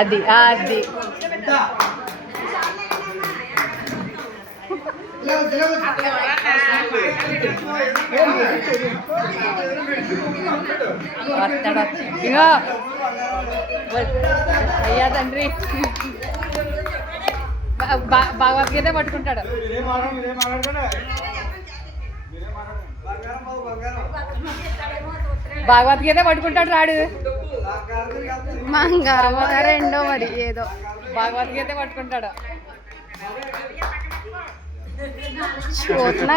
అది అది వస్తాడు ఇగో అయ్యా తండ్రి భగవద్గీత పట్టుకుంటాడు. భగవద్గీత పట్టుకుంటాడు రాడు. మంగారం రెండో మరి ఏదో భగవద్గీత పట్టుకుంటాడు. చూస్తున్నా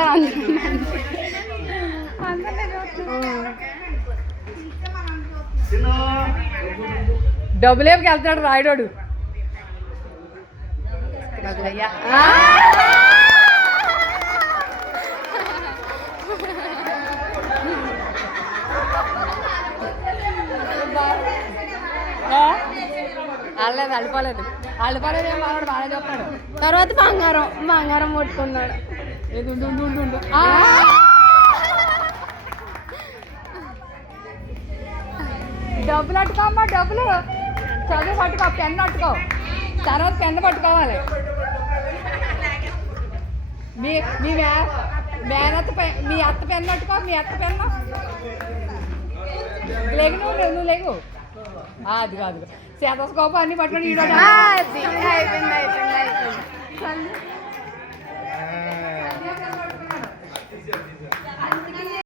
డబ్బులేపుకి వెళ్తాడు రాయుడోడు. అల్లలేదు అల్లిపోలేదు అల్లిపోలేదు ఏం మాట్లాడు బాగా చెప్తాడు. తర్వాత బంగారం పట్టుకున్నాడు. డబ్బులు అట్టుకోమ్మా డబ్బులు చదువు పట్టుకో పెన్ను అట్టుకో తర్వాత పెన్ను పట్టుకోవాలి. మీ మీ మేనత్త మీ అత్త పెన్ను అట్టుకో మీ అత్త పెన్ను లేకు నువ్వు లేకు అది కాదు శతస్కోపం అన్ని పట్టుకొని అయిపోయింది